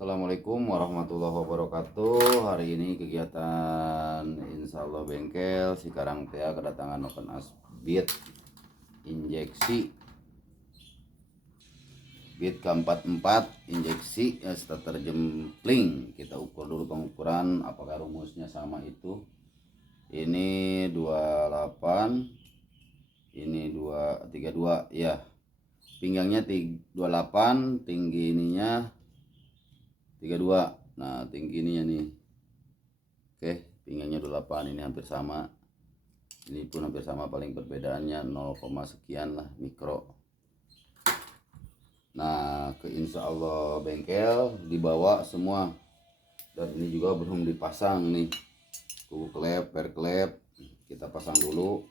Assalamualaikum warahmatullahi wabarakatuh. Hari ini kegiatan Insya Allah bengkel sekarang teh kedatangan open asbit injeksi bit ke-44 injeksi starter jempling. Kita ukur dulu pengukuran apakah rumusnya sama itu. Ini 28, ini 232 ya. Pinggangnya 28, tinggi ininya 32. Nah, tinggi ininya nih. Oke, pinggangnya 28, ini hampir sama. Ini pun hampir sama, paling perbedaannya 0, sekian lah mikro. Nah, ke Insya Allah bengkel dibawa semua. Dan ini juga belum dipasang nih. Kuku klep, per klep kita pasang dulu.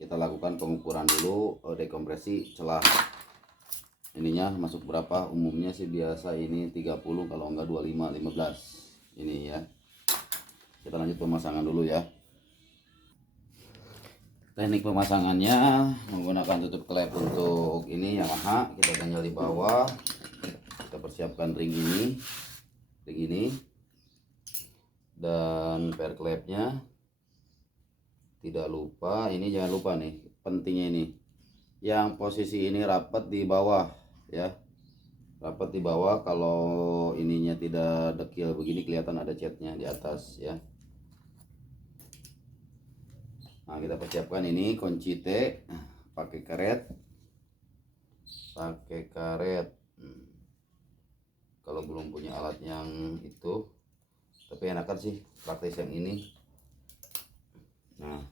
Kita lakukan pengukuran dulu, dekompresi celah. Ininya masuk berapa? Umumnya sih biasa ini 30, kalau enggak 25, 15. Ini ya. Kita lanjut pemasangan dulu ya. Teknik pemasangannya menggunakan tutup klep untuk ini Yamaha. Kita ganjal di bawah. Kita persiapkan ring ini, dan per klepnya. Tidak lupa, ini jangan lupa nih, pentingnya ini, yang posisi ini rapat di bawah ya, rapat di bawah. Kalau ininya tidak dekil begini kelihatan ada catnya di atas ya. Nah, kita persiapkan ini kunci T, pakai karet, kalau belum punya alat yang itu, tapi enakan sih praktis yang ini. Nah,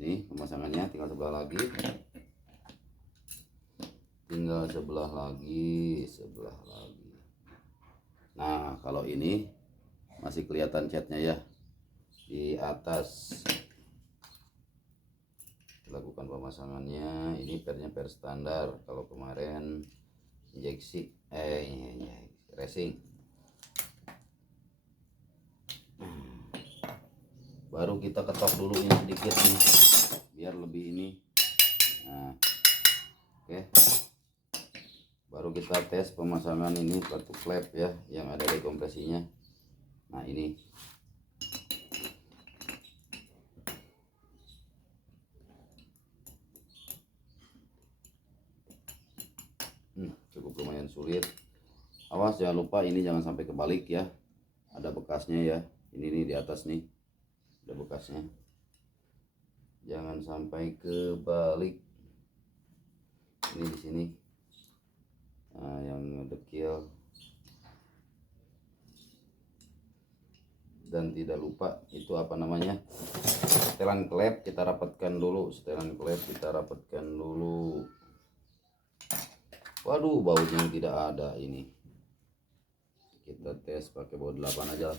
ini pemasangannya tinggal sebelah lagi, sebelah lagi. Nah, kalau ini masih kelihatan catnya ya di atas. Lakukan pemasangannya. Ini pernya per standar. Kalau kemarin injeksi racing, baru kita ketok dulu ini sedikit nih biar lebih ini. Nah, oke, baru kita tes pemasangan ini kartu klep ya yang ada dekompresinya. Nah, ini cukup lumayan sulit. Awas jangan lupa ini jangan sampai kebalik ya, ada bekasnya ya. Ini nih di atas nih ada bekasnya, jangan sampai kebalik. Ini di sini. Nah, yang dekil. Dan tidak lupa itu apa namanya, setelan klep kita rapatkan dulu. Waduh, bautnya tidak ada. Ini kita tes pakai baut 8 aja.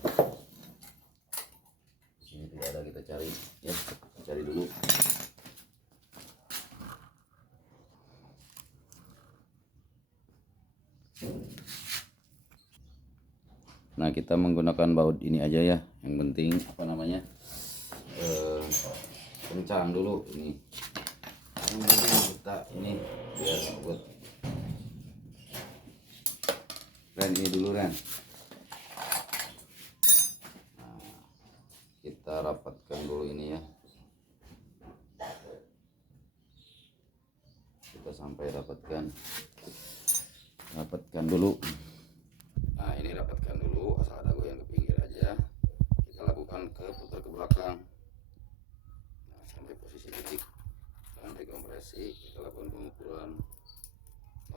Ini tidak ada, kita cari ya, cari dulu. Nah, kita menggunakan baut ini aja ya, yang penting apa namanya, kencang dulu ini. Yang penting kita ini biar buat Ren, ini dulu Ren. Nah, kita rapatkan dulu ini ya, kita sampai rapatkan dulu. Nah, ini rapatkan dulu, asal ada goyang ke pinggir aja. Kita lakukan putar ke belakang. Nah, sampai posisi titik dan dekompresi. Kita lakukan pengukuran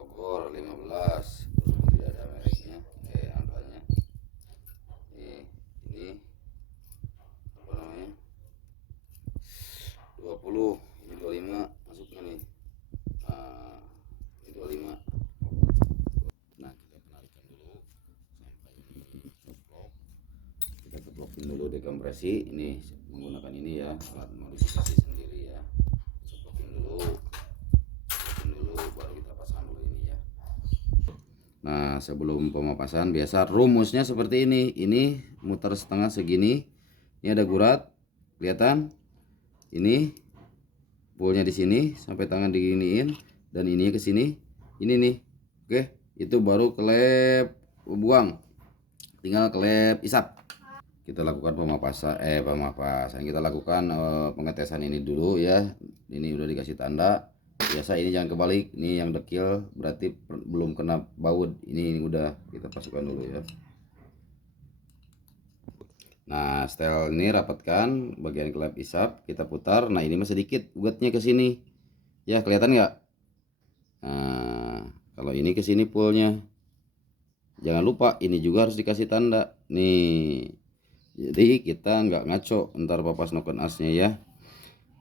ogor 15, tidak ada mereknya, angkanya. Ini apa namanya, 20, ini 25 masuknya nih. Nah, ini 25. Nah, kita penarikan dulu sampai ini ceplok. Kita ceplokin dulu dekompresi. Ini menggunakan ini ya, alat modifikasi sendiri ya. Ceplokin dulu baru kita pasang dulu ini ya. Nah, sebelum pemapasan biasa rumusnya seperti ini. Ini muter setengah segini. Ini ada gurat, kelihatan? Ini bolnya di sini sampai tangan diginiin, dan ini ke sini. Ini nih. Oke, itu baru klep buang. tinggal kelep isap. Kita lakukan pemapasan, kita lakukan pengetesan ini dulu ya. Ini udah dikasih tanda. Biasa ini jangan kebalik, ini yang dekil berarti belum kena baut. Ini udah kita pasukkan dulu ya. Nah, setel ini rapatkan bagian kelep isap, kita putar. Nah, ini masih sedikit ugatnya ke sini. Ya, kelihatan nggak? Nah, kalau ini ke sini pullnya. Jangan lupa ini juga harus dikasih tanda. Nih. Jadi kita nggak ngaco ntar papas noken asnya ya.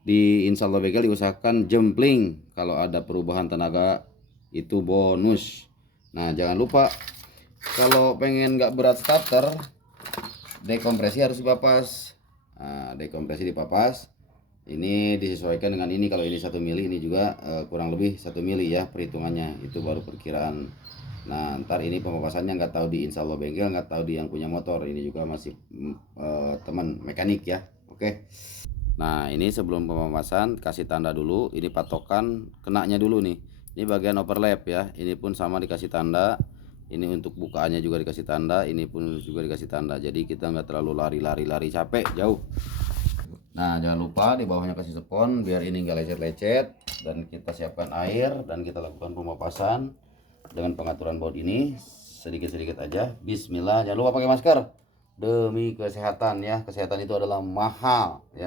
Di install bengkel diusahakan jempling. Kalau ada perubahan tenaga itu bonus. Nah, jangan lupa kalau pengen nggak berat starter, dekompresi harus dipapas. Nah, dekompresi dipapas. Ini disesuaikan dengan ini. Kalau ini 1 mili, ini juga kurang lebih 1 mili ya perhitungannya. Itu baru perkiraan. Nah, ntar ini pemapasannya nggak tahu di install bengkel, nggak tahu di yang punya motor. Ini juga masih teman mekanik ya. Oke. Nah, ini sebelum pemapasan kasih tanda dulu. Ini patokan kenanya dulu nih. Ini bagian overlap ya. Ini pun sama dikasih tanda. Ini untuk bukaannya juga dikasih tanda. Ini pun juga dikasih tanda. Jadi kita nggak terlalu lari capek jauh. Nah, jangan lupa di bawahnya kasih spons biar ini nggak lecet-lecet. Dan kita siapkan air dan kita lakukan pemapasan dengan pengaturan baut ini sedikit-sedikit aja. Bismillah. Jangan lupa pakai masker demi kesehatan ya. Kesehatan itu adalah mahal ya.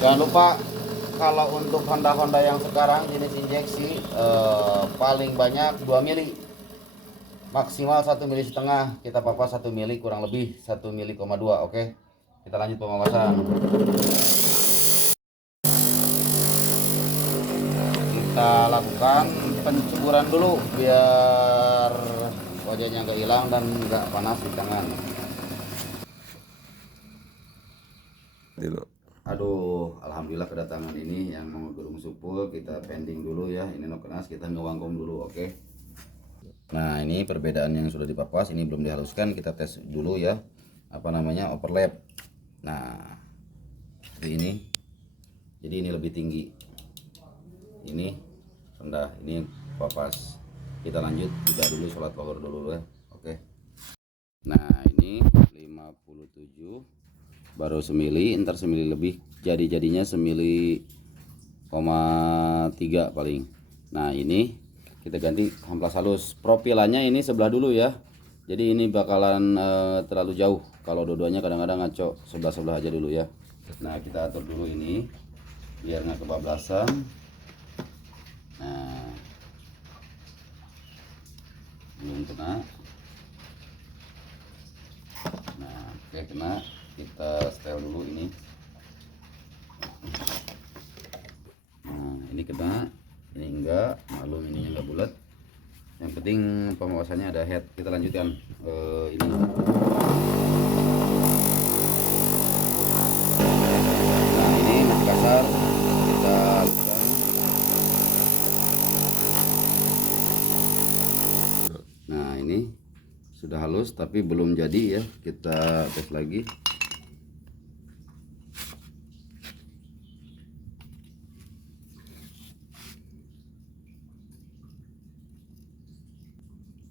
Jangan lupa kalau untuk Honda yang sekarang jenis injeksi paling banyak 2 mili, maksimal 1,5 mili. Kita papas 1 mili kurang lebih 1,2 mili. Oke, kita lanjut pemapasan. Kita lakukan pencuburan dulu biar wajahnya nggak hilang dan nggak panas di tangan. Aduh, alhamdulillah kedatangan ini yang mau gerung supul. Kita pending dulu ya. Ini nokenas kita ngewangkom dulu. Oke. Nah, ini perbedaan yang sudah dipapas, ini belum dihaluskan. Kita tes dulu ya, apa namanya, overlap. Nah, seperti ini. Jadi ini lebih tinggi, ini rendah, ini papas. Kita lanjut juga dulu, sholat power dulu ya. Oke. Nah, ini 57 baru semili, ntar semili lebih, jadinya semili 0,3 paling. Nah, ini kita ganti amplas halus. Profilannya ini sebelah dulu ya. Jadi ini bakalan terlalu jauh. Kalau dua-duanya kadang-kadang ngaco, sebelah aja dulu ya. Nah, kita atur dulu ini biar nggak kebablasan. Nah, belum kena. Nah, oke, kena. Kita setel dulu ini. Nah, ini kena, ini enggak, maklum ininya enggak bulat. Yang penting pemapasannya ada head. Kita lanjutkan ini. Nah, ini masih kasar. Kita haluskan. Nah, ini sudah halus tapi belum jadi ya. Kita tes lagi.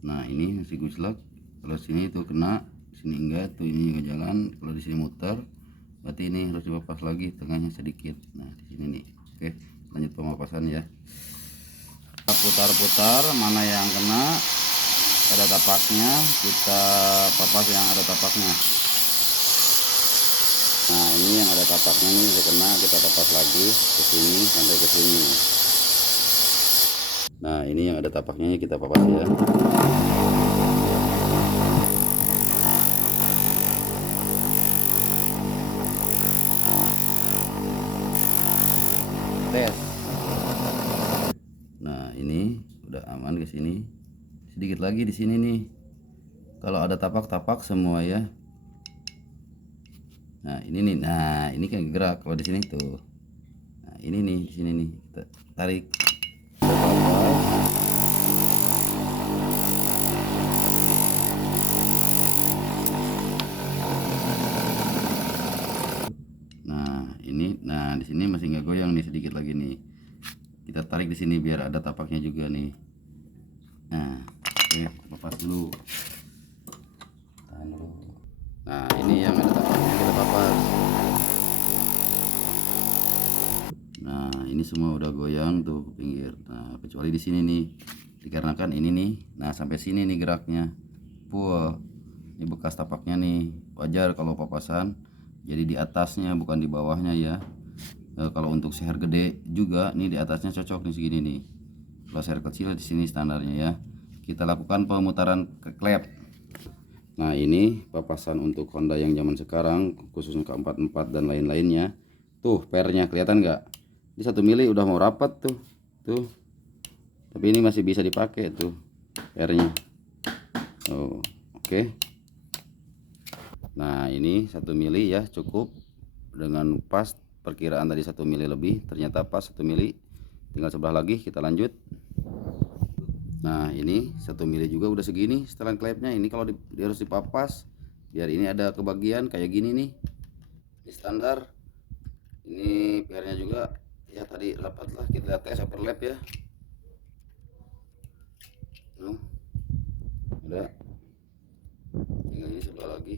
Nah, ini masih guslat. Kalau sini itu kena, sini enggak, tuh ini enggak jalan. Kalau di sini muter, berarti ini harus dipapas lagi, tengahnya sedikit. Nah, di sini nih. Oke, lanjut pemapasan ya. Kita putar-putar mana yang kena, ada tapaknya, kita papas yang ada tapaknya. Nah, ini yang ada tapaknya nih udah kena, kita papas lagi ke sini sampai ke sini. Nah, ini yang ada tapaknya kita papas ya. Tes. Nah, ini udah aman ke sini. Sedikit lagi di sini nih. Kalau ada tapak-tapak semua ya. Nah, ini nih. Nah, ini kan gerak kalau di sini tuh. Nah, ini nih di sini nih. Kita tarik. Nah, ini, nah di sini masih nggak goyang nih, sedikit lagi nih. kita tarik di sini biar ada tapaknya juga nih. Nah, oke, lepas dulu. Tahan dulu. Nah, ini yang ada tapaknya kita papas. Nah, ini semua udah goyang tuh ke pinggir. Nah, kecuali di sini nih, dikarenakan ini nih, nah sampai sini nih geraknya. Wah, ini bekas tapaknya nih. Wajar kalau papasan jadi di atasnya bukan di bawahnya ya. Kalau untuk seher gede juga nih di atasnya cocok nih segini nih. Kalau seher kecil di sini standarnya ya. Kita lakukan pemutaran ke klep. Nah, ini papasan untuk Honda yang zaman sekarang, khususnya ke 44 dan lain-lainnya. Tuh pernya kelihatan nggak? Ini 1 mili udah mau rapat tuh. Tuh. Tapi ini masih bisa dipakai tuh pernya. Oh, oke. Nah, ini 1 mili ya, cukup dengan pas perkiraan tadi 1 mili lebih, ternyata pas 1 mili. Tinggal sebelah lagi, kita lanjut. Nah, ini 1 mili juga udah segini setelan klepnya. Ini kalau harus dipapas biar ini ada kebagian kayak gini nih. Ini standar. Ini PR-nya juga ya tadi rapat lah, kita tes overlap ya. Nah, udah. Tinggal ini sebelah lagi.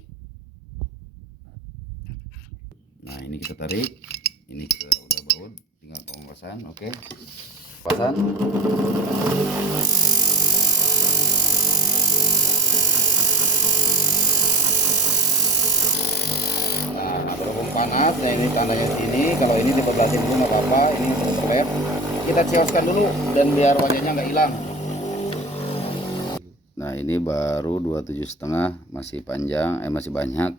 Nah, ini kita tarik. Ini kita udah baut, tinggal pemapasan. Oke. Pasan. Nah, berhubung panas, nah ini tandanya sini. Kalau ini dipebelasin dulu nggak apa-apa. Ini overlap. Kita cioskan dulu dan biar wajahnya nggak hilang. Nah, ini baru 27,5, masih panjang, masih banyak.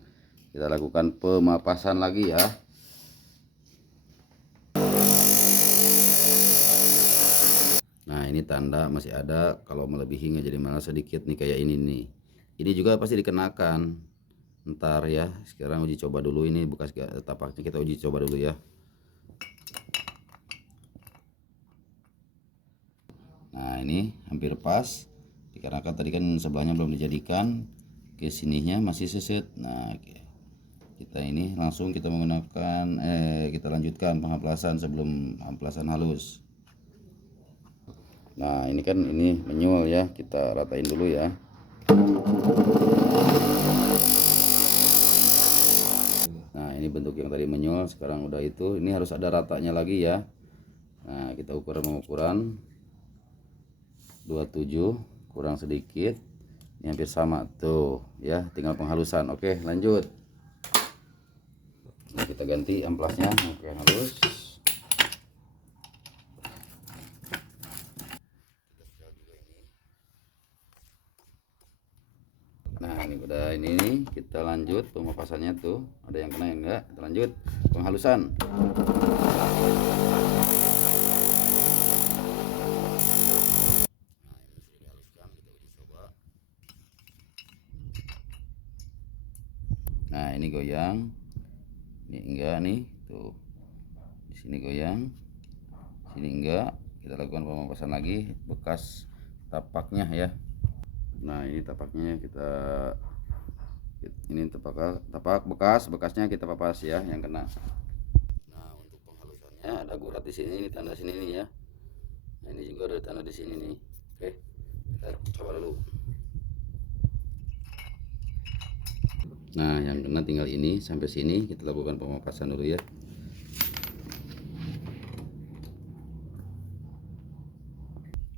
Kita lakukan pemapasan lagi ya. Nah, ini tanda masih ada, kalau melebihi nggak jadi malah sedikit nih kayak ini nih. Ini juga pasti dikenakan. Ntar ya, sekarang uji coba dulu ini bekas tapaknya, kita uji coba dulu ya. Nah, ini hampir pas. Dikarenakan tadi kan sebelahnya belum dijadikan, ke sininya masih seset. Nah, kita ini langsung kita menggunakan kita lanjutkan pengaplasan sebelum amplasan halus. Nah, ini kan ini menyul ya, kita ratain dulu ya. Nah, ini bentuk yang tadi menyul, sekarang udah itu, ini harus ada ratanya lagi ya. Nah, kita ukur pengukuran 27 kurang sedikit, ini hampir sama tuh ya, tinggal penghalusan. Oke, lanjut. Nah, kita ganti amplasnya, oke, halus. Nah, ini udah ini kita lanjut pemapasannya tuh, ada yang kena yang enggak, kita lanjut penghalusan. Nah, ini goyang, ini enggak nih tuh, di sini goyang, sini enggak. Kita lakukan pemapasan lagi bekas tapaknya ya. Nah, ini tapaknya kita, ini tapak bekasnya kita papas ya yang kena. Nah, untuk penghalusannya ada gurat di sini, ini tanda sini nih ya. Nah, ini juga ada tanda di sini nih. Oke, kita coba dulu. Nah, yang kena tinggal ini sampai sini, kita lakukan pemapasan dulu ya.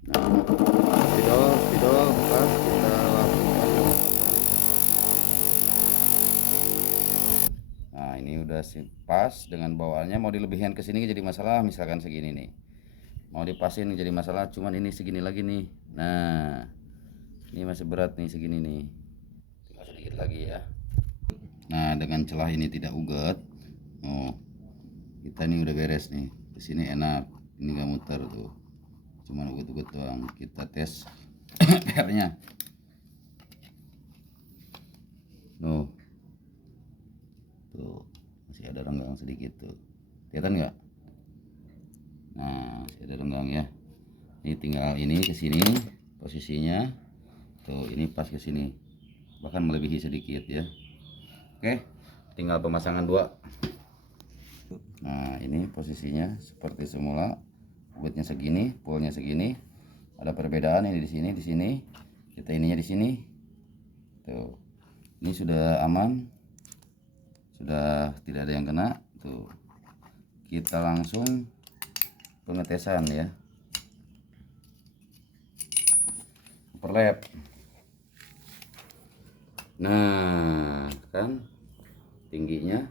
Nah, spidol bekas kita lakukan pemapasan. Nah, ini udah pas dengan bawaannya. Mau dilebihin ke sini jadi masalah, misalkan segini nih. Mau dipasin jadi masalah, cuman ini segini lagi nih. Nah, ini masih berat nih segini nih. Tinggal sedikit lagi ya. Nah, dengan celah ini tidak uget, oh, kita ini udah beres nih. Di sini enak, ini nggak muter tuh, cuman uget-uget doang. Kita tes PR-nya. Tuh, masih ada renggang sedikit tuh, kelihatan nggak? Nah, masih ada renggang ya. Ini tinggal ini ke sini posisinya. Tuh, ini pas ke sini, bahkan melebihi sedikit ya. Oke, tinggal pemasangan 2. Nah, ini posisinya seperti semula. buatnya segini, polnya segini. Ada perbedaan ini di sini. Kita ininya di sini. Tuh. Ini sudah aman. Sudah tidak ada yang kena. Tuh. Kita langsung pengetesan ya. Perlap. Nah, kan tingginya.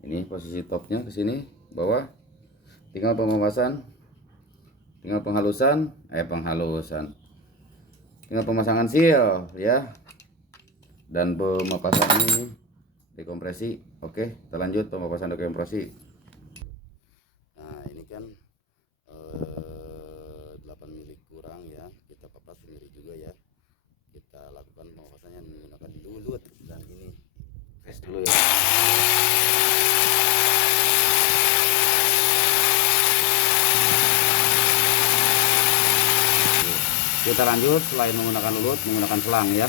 Ini posisi topnya ke sini, bawah. Tinggal penghalusan. Tinggal pemasangan seal ya. Dan pemasangan ini dekompresi. Oke, kita lanjut pemasangan dekompresi. Nah, ini kan 8 mili kurang ya. Kita papas sendiri juga ya. Kita lakukan pemasangannya menggunakan lulut dan ini tes dulu ya. Kita lanjut selain menggunakan lulut, menggunakan selang ya.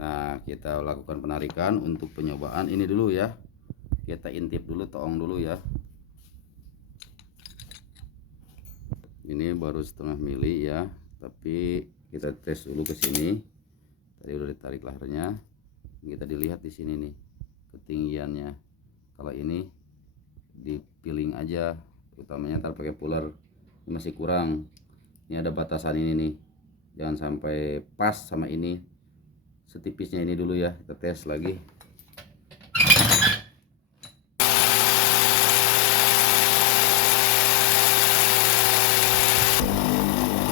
Nah, kita lakukan penarikan untuk penyobaan ini dulu ya. Kita intip dulu, toong dulu ya. Ini baru setengah mili ya, tapi kita tes dulu ke sini. Tadi udah ditarik laharnya. Kita dilihat di sini nih ketinggiannya. Kalau ini dipiling aja, utamanya ntar pakai puller. Ini masih kurang. Ini ada batasan ini nih. Jangan sampai pas sama ini. Setipisnya ini dulu ya, kita tes lagi.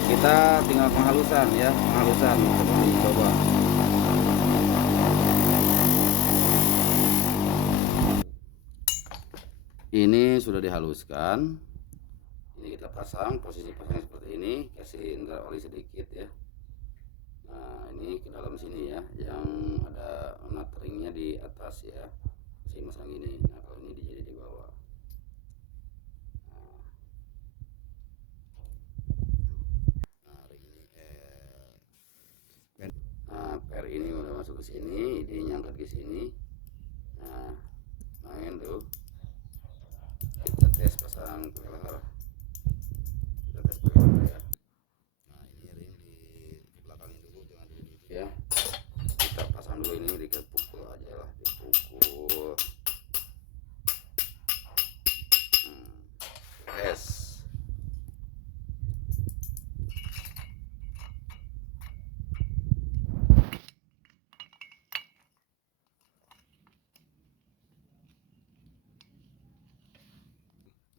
Kita tinggal penghalusan ya, penghalusan coba. Ini sudah dihaluskan. Ini kita pasang, posisi pasang seperti ini, kasih oli sedikit ya. Nah, ini ke dalam sini ya, yang ada nut ringnya di atas ya. Saya masang ini. Nah, kalau ini jadi di bawah. Nah, ring ini per ini udah masuk ke sini, ini nyangkut ke sini. Nah, main tuh. Kita tes pasang pakai leher. Kita tes pakai leher ya. Nah, ini ring di belakangnya dulu, jangan dulu ya. Kita pasang dulu ini, dipukul aja lah, dipukul. Tes.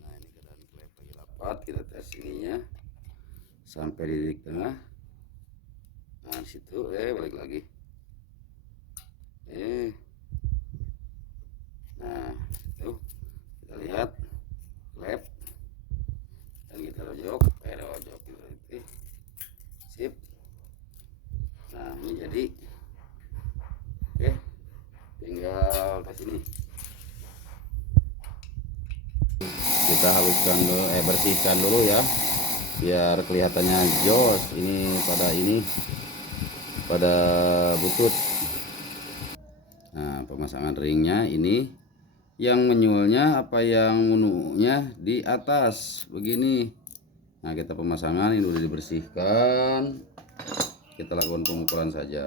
Nah, ini keadaan klep lagi rapat, kita tes ininya sampai di titik tengah. Nah, di situ balik lagi. Nah, itu kita lihat klep dan kita rojok, rojok gitu. Sip. Nah, ini jadi oke, tinggal ke sini. Kita haluskan dulu, bersihkan dulu ya, biar kelihatannya jos ini pada butut. Nah, pemasangan ringnya ini yang menyulnya apa yang menunya di atas begini. Nah, kita pemasangan ini udah dibersihkan. Kita lakukan pemukulan saja.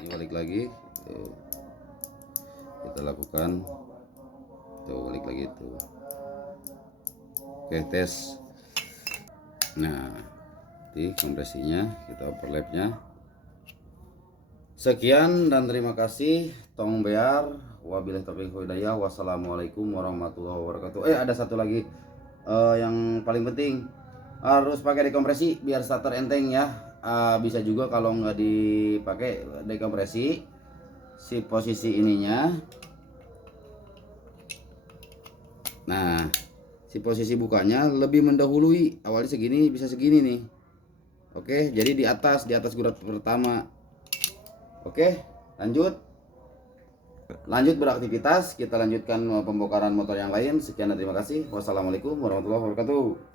Ini balik lagi. Tuh. Kita lakukan. Tuh, balik lagi tuh. Oke, tes. Nah, di kompresinya kita overlapnya. Sekian dan terima kasih. Tong bear. Wabillahi taufiq wal hidayah. Wassalamualaikum warahmatullahi wabarakatuh. Ada satu lagi yang paling penting, harus pakai dekompresi biar starter enteng ya. Bisa juga kalau nggak dipakai dekompresi, si posisi ininya. Nah, si posisi bukanya lebih mendahului, awalnya segini bisa segini nih. Oke, jadi di atas gurat pertama. Oke, lanjut beraktivitas. Kita lanjutkan pembongkaran motor yang lain. Sekian dan terima kasih. Wassalamualaikum warahmatullahi wabarakatuh.